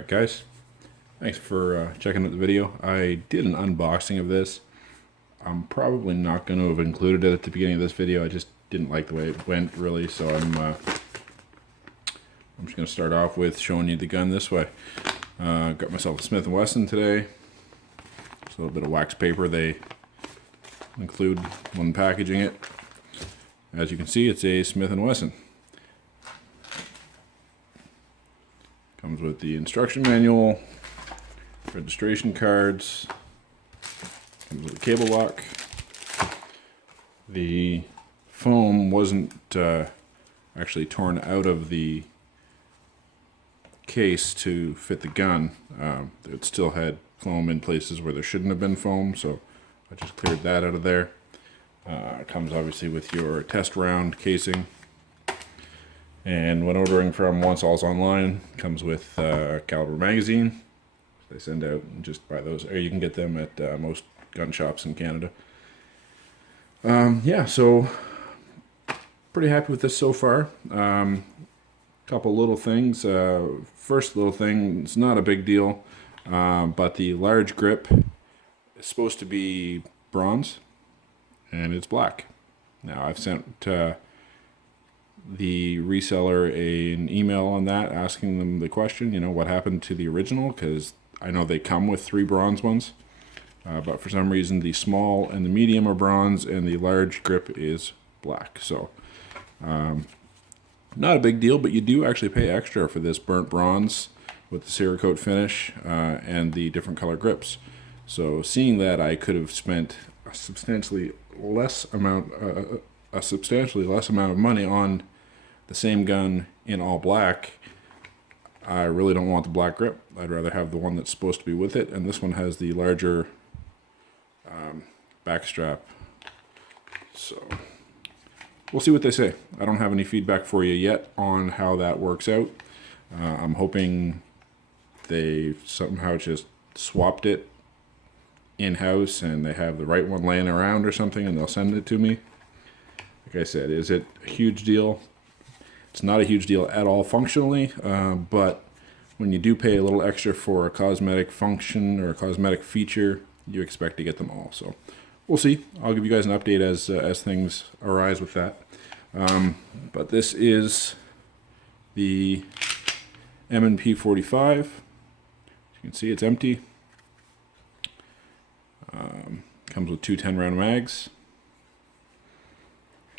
Alright guys, thanks for checking out the video. I did an unboxing of this. I'm probably not going to have included it at the beginning of this video. I just didn't like the way it went really, so I'm just going to start off with showing you the gun this way. Got myself a Smith & Wesson today. It's a little bit of wax paper they include when packaging it. As you can see, it's a Smith & Wesson. Comes with the instruction manual, registration cards, comes with a cable lock. The foam wasn't actually torn out of the case to fit the gun. It still had foam in places where there shouldn't have been foam, so I just cleared that out of there. It comes obviously with your test round casing. And when ordering from Once All's Online, comes with caliber magazine. They send out, and just buy those, or you can get them at most gun shops in Canada. Yeah, so pretty happy with this so far. Couple little things. First little thing, it's not a big deal, but the large grip is supposed to be bronze, and it's black. Now I've sent the reseller an email on that, asking them the question, you know, what happened to the original, because I know they come with 3 bronze ones, but for some reason the small and the medium are bronze and the large grip is black. So not a big deal, but you do actually pay extra for this burnt bronze with the Cerakote finish and the different color grips. So seeing that I could have spent a substantially less amount of money on the same gun in all black, I really don't want the black grip. I'd rather have the one that's supposed to be with it, and this one has the larger back strap. So we'll see what they say. I don't have any feedback for you yet on how that works out. I'm hoping they somehow just swapped it in-house and they have the right one laying around or something and they'll send it to me. Like I said, is it a huge deal? It's not a huge deal at all functionally, but when you do pay a little extra for a cosmetic function or a cosmetic feature, you expect to get them all. So we'll see. I'll give you guys an update as things arise with that. But this is the M&P45. As you can see, it's empty. Comes with 2 10-round mags.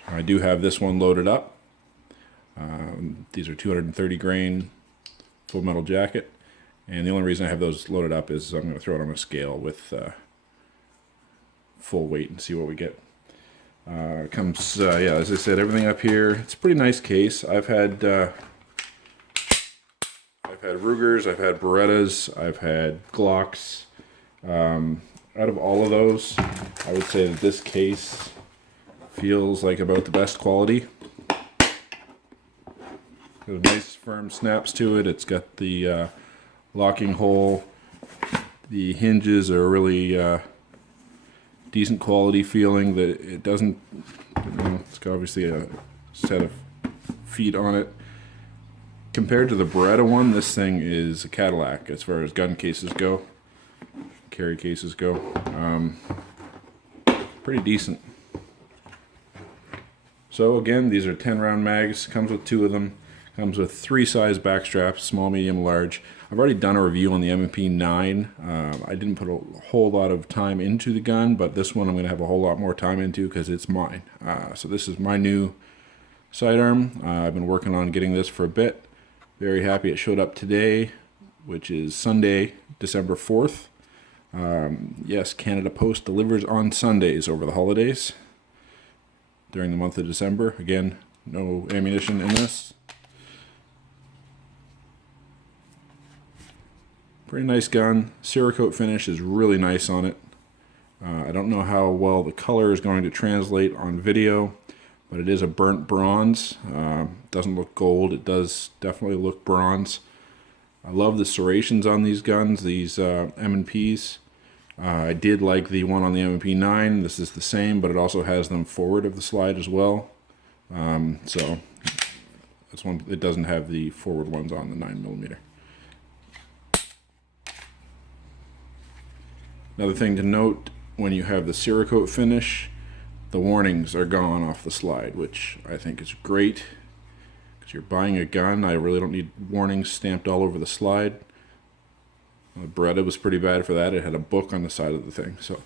I do have this one loaded up. These are 230 grain full metal jacket, and the only reason I have those loaded up is I'm going to throw it on a scale with full weight and see what we get. Comes, yeah, as I said, everything up here. It's a pretty nice case. I've had Rugers, I've had Berettas, I've had Glocks. Out of all of those, I would say that this case feels like about the best quality. Got nice firm snaps to it. It's got the locking hole. The hinges are really decent quality feeling. That it doesn't, you know, it's got obviously a set of feet on it. Compared to the Beretta one, this thing is a Cadillac as far as gun cases go, carry cases go. Pretty decent. So again, these are 10-round mags. Comes with 2 of them. Comes with 3 size back straps, small, medium, large. I've already done a review on the M&P9. I didn't put a whole lot of time into the gun, but this one I'm going to have a whole lot more time into because it's mine. So this is my new sidearm. I've been working on getting this for a bit. Very happy it showed up today, which is Sunday, December 4th. Yes, Canada Post delivers on Sundays over the holidays during the month of December. Again, no ammunition in this. Pretty nice gun. Cerakote finish is really nice on it. I don't know how well the color is going to translate on video, but it is a burnt bronze. Doesn't look gold. It does definitely look bronze. I love the serrations on these guns, these M&Ps. I did like the one on the M&P9. This is the same, but it also has them forward of the slide as well. So that's one. It doesn't have the forward ones on the 9mm. Another thing to note, when you have the Cerakote finish, the warnings are gone off the slide, which I think is great. Because you're buying a gun, I really don't need warnings stamped all over the slide. The Beretta was pretty bad for that. It had a book on the side of the thing. So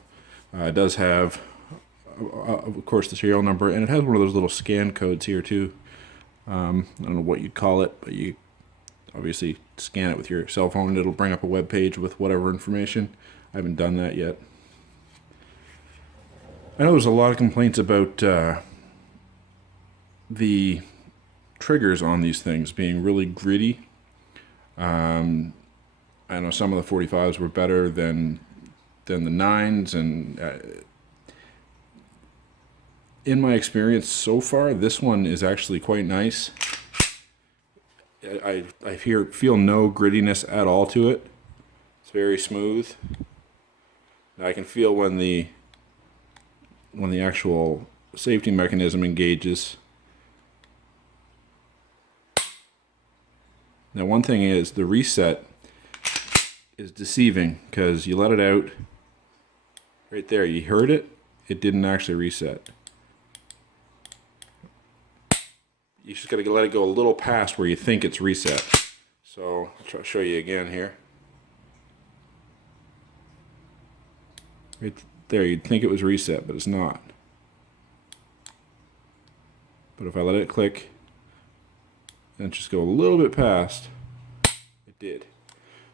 it does have, of course, the serial number, and it has one of those little scan codes here too. I don't know what you'd call it, but you obviously scan it with your cell phone and it'll bring up a web page with whatever information. I haven't done that yet. I know there's a lot of complaints about the triggers on these things being really gritty. I know some of the 45s were better than the 9s, and in my experience so far, this one is actually quite nice. I feel no grittiness at all to it. It's very smooth. I can feel when the actual safety mechanism engages. Now, one thing is the reset is deceiving, because you let it out right there, you heard it, it didn't actually reset. You just got to let it go a little past where you think it's reset. So I'll try to show you again here. Right there, you'd think it was reset, but it's not. But if I let it click and just go a little bit past, it did.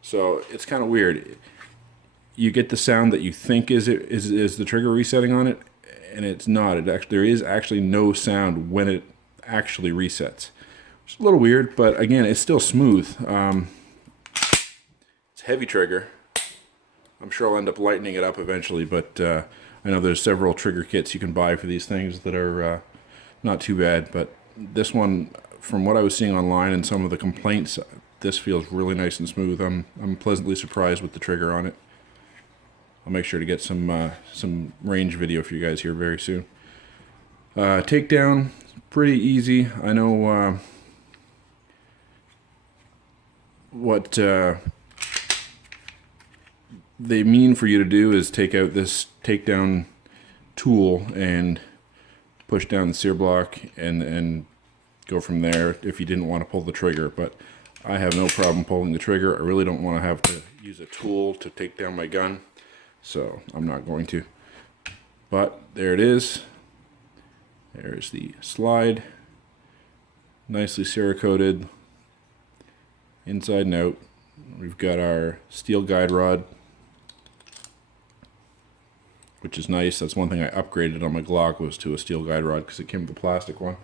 So it's kind of weird. You get the sound that you think is the trigger resetting on it, and it's not. There is actually no sound when it actually resets. It's a little weird, but again, it's still smooth. It's a heavy trigger. I'm sure I'll end up lightening it up eventually, but I know there's several trigger kits you can buy for these things that are not too bad. But this one, from what I was seeing online and some of the complaints, this feels really nice and smooth. I'm pleasantly surprised with the trigger on it. I'll make sure to get some range video for you guys here very soon. Takedown, pretty easy. I know what they mean for you to do is take out this takedown tool and push down the sear block and go from there if you didn't want to pull the trigger. But I have no problem pulling the trigger. I really don't want to have to use a tool to take down my gun, so I'm not going to. But there it is. There's the slide, nicely Cerakoted inside and out. We've got our steel guide rod, which is nice. That's one thing I upgraded on my Glock, was to a steel guide rod, because it came with a plastic one.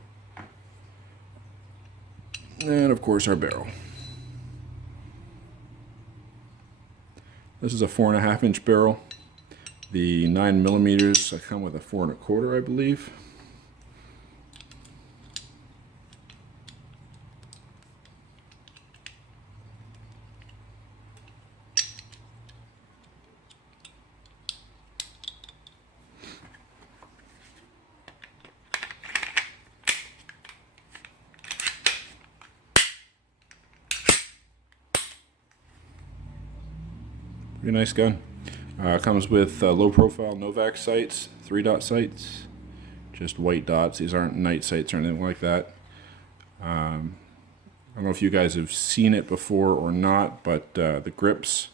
And of course our barrel. This is a 4.5 inch barrel. The 9mm, I come with a 4 1/4, I believe. Pretty nice gun. Comes with low profile Novak sights, 3-dot sights, just white dots. These aren't night sights or anything like that. I don't know if you guys have seen it before or not, but the grips,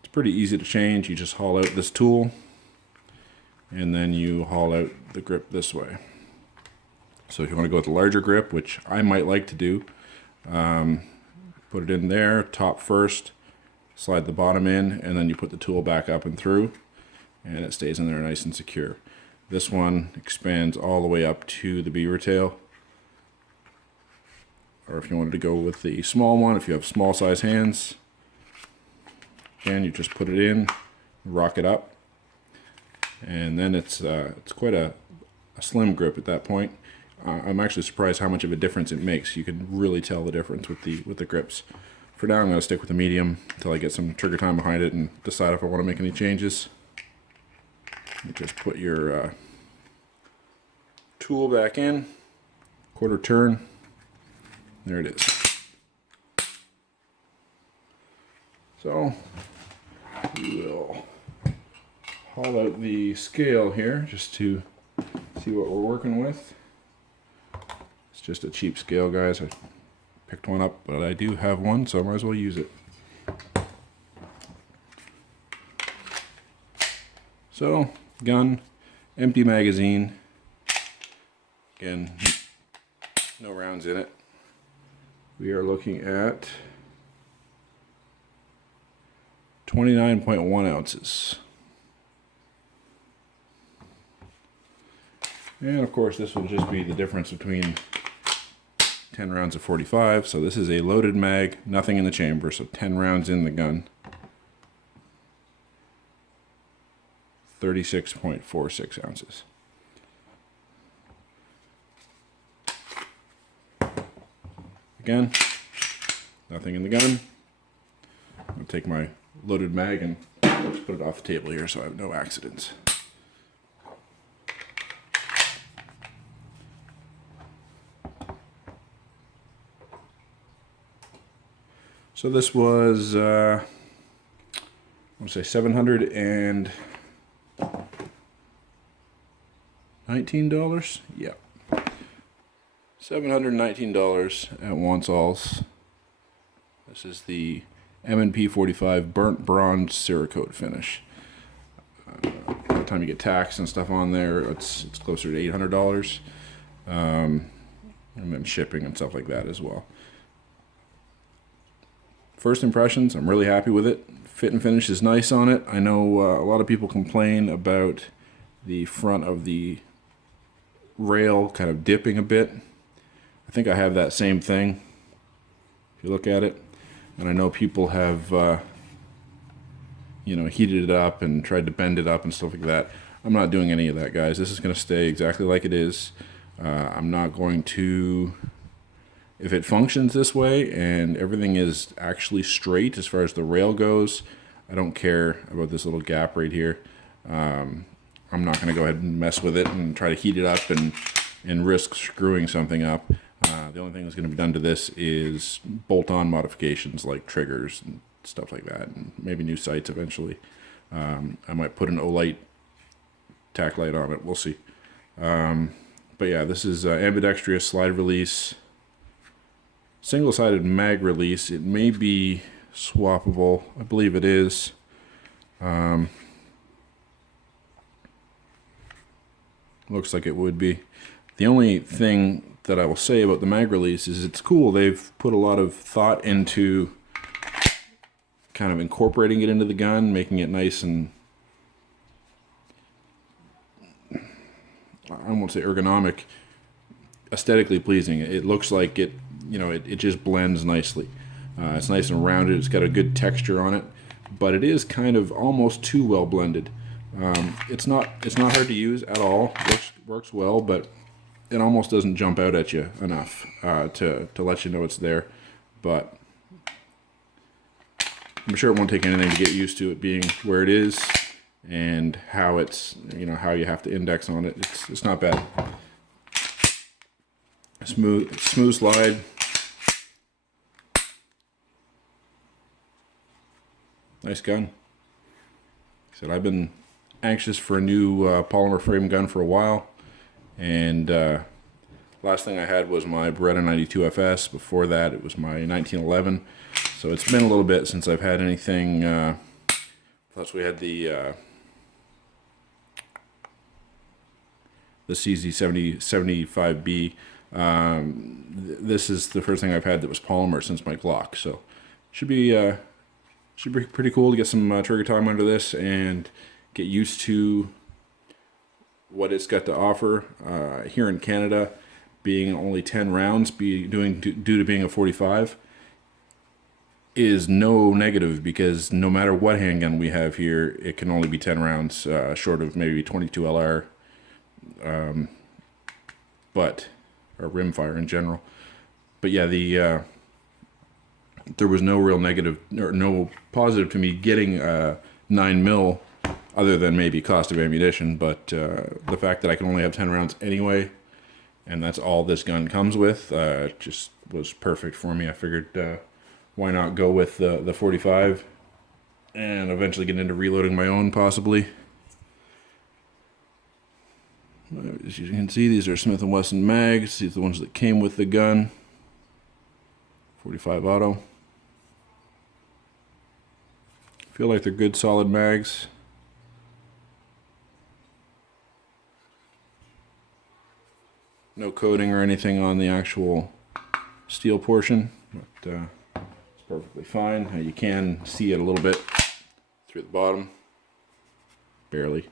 it's pretty easy to change. You just haul out this tool and then you haul out the grip this way. So if you want to go with a larger grip, which I might like to do, put it in there, top first, slide the bottom in, and then you put the tool back up and through, and it stays in there nice and secure. This one expands all the way up to the beaver tail. Or if you wanted to go with the small one, if you have small size hands, again, you just put it in, rock it up, and then it's quite a slim grip at that point. I'm actually surprised how much of a difference it makes. You can really tell the difference with the grips. For now, I'm going to stick with the medium until I get some trigger time behind it and decide if I want to make any changes. You just put your tool back in, quarter turn. There it is. So we will haul out the scale here just to see what we're working with. It's just a cheap scale, guys. I picked one up, but I do have one, so I might as well use it. So, gun, empty magazine. Again, no rounds in it. We are looking at 29.1 ounces. And of course, this will just be the difference between 10 rounds of 45. So this is a loaded mag, nothing in the chamber, so 10 rounds in the gun. 36.46 ounces. Again, nothing in the gun. I'll take my loaded mag and just put it off the table here so I have no accidents. So this was, I want to say $719. Yeah. $719 at Once Alls. This is the M&P45 Burnt Bronze Cerakote finish. By the time you get tax and stuff on there, it's closer to $800. And then shipping and stuff like that as well. First impressions, I'm really happy with it. Fit and finish is nice on it. I know a lot of people complain about the front of the rail kind of dipping a bit. I think I have that same thing, if you look at it. And I know people have, heated it up and tried to bend it up and stuff like that. I'm not doing any of that, guys. This is going to stay exactly like it is. I'm not going to... If it functions this way and everything is actually straight as far as the rail goes, I don't care about this little gap right here. I'm not going to go ahead and mess with it and try to heat it up and risk screwing something up. The only thing that's going to be done to this is bolt-on modifications like triggers and stuff like that, and maybe new sights eventually. I might put an Olight tack light on it. We'll see. But yeah, this is ambidextrous slide release. Single-sided mag release. It may be swappable. I believe it is. Looks like it would be. The only thing that I will say about the mag release is it's cool. They've put a lot of thought into kind of incorporating it into the gun, making it nice and, I won't say ergonomic, aesthetically pleasing. It looks like it just blends nicely. It's nice and rounded. It's got a good texture on it, but it is kind of almost too well blended. It's not hard to use at all. Works well, but it almost doesn't jump out at you enough to let you know it's there. But I'm sure it won't take anything to get used to it being where it is and how it's, how you have to index on it. It's not bad. Smooth slide. Nice gun. Like I said, I've been anxious for a new polymer frame gun for a while, and last thing I had was my Beretta 92 FS. Before that, it was my 1911. So it's been a little bit since I've had anything. Plus, we had the CZ75B. This is the first thing I've had that was polymer since my Glock. So should be pretty cool to get some trigger time under this and get used to what it's got to offer. Here in Canada, being only 10 rounds, due to being a 45, is no negative, because no matter what handgun we have here, it can only be 10 rounds, short of maybe 22 LR, or rimfire in general. But yeah, there was no real negative or no positive to me getting 9mm, other than maybe cost of ammunition. But the fact that I can only have 10 rounds anyway, and that's all this gun comes with, just was perfect for me. I figured, why not go with the 45 and eventually get into reloading my own, possibly. As you can see, these are Smith & Wesson mags. These are the ones that came with the gun. 45 auto. Feel like they're good solid mags. No coating or anything on the actual steel portion, but it's perfectly fine. You can see it a little bit through the bottom, barely.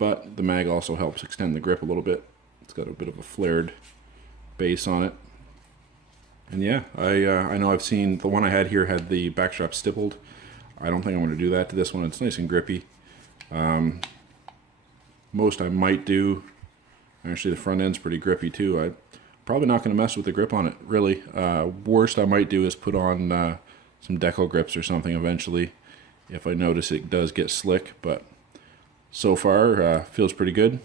But the mag also helps extend the grip a little bit. It's got a bit of a flared base on it. And yeah, I know I've seen the one I had here had the backstrap stippled. I don't think I'm going to do that to this one. It's nice and grippy. Most I might do. Actually, the front end's pretty grippy too. I'm probably not going to mess with the grip on it, really. Worst I might do is put on some decal grips or something eventually, if I notice it does get slick. But so far, feels pretty good.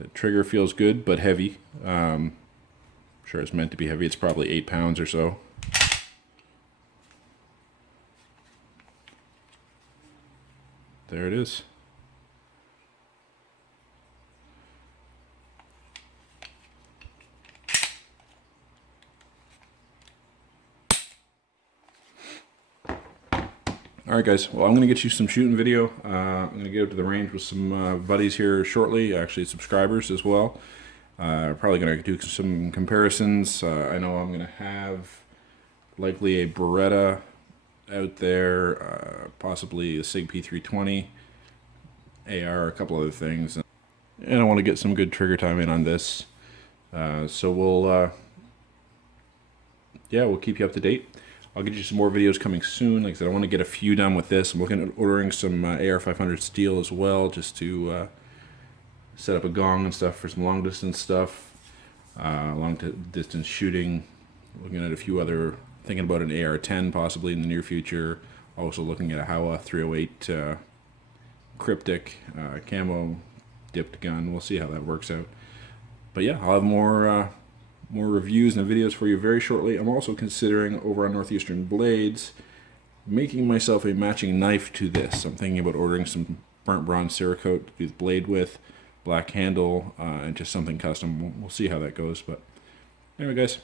The trigger feels good, but heavy. Sure it's meant to be heavy. It's probably 8 pounds or so. There it is. Alright guys, well I'm going to get you some shooting video. I'm going to get up to the range with some buddies here shortly, actually subscribers as well. Probably going to do some comparisons. I know I'm going to have likely a Beretta out there, possibly a SIG P320, AR, a couple other things. And I want to get some good trigger time in on this. So we'll keep you up to date. I'll get you some more videos coming soon. Like I said, I want to get a few done with this. I'm looking at ordering some AR500 steel as well, just to set up a gong and stuff for some long distance stuff, long distance shooting. Looking at a few other, thinking about an AR10 possibly in the near future. Also looking at a Howa 308 cryptic camo dipped gun. We'll see how that works out. But yeah, I'll have more reviews and videos for you very shortly. I'm also considering over on Northeastern Blades making myself a matching knife to this. I'm thinking about ordering some burnt bronze Cerakote to do the blade with, black handle, and just something custom. We'll see how that goes. But anyway guys,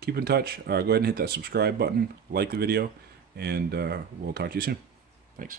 keep in touch. Go ahead and hit that subscribe button, like the video, and we'll talk to you soon. Thanks.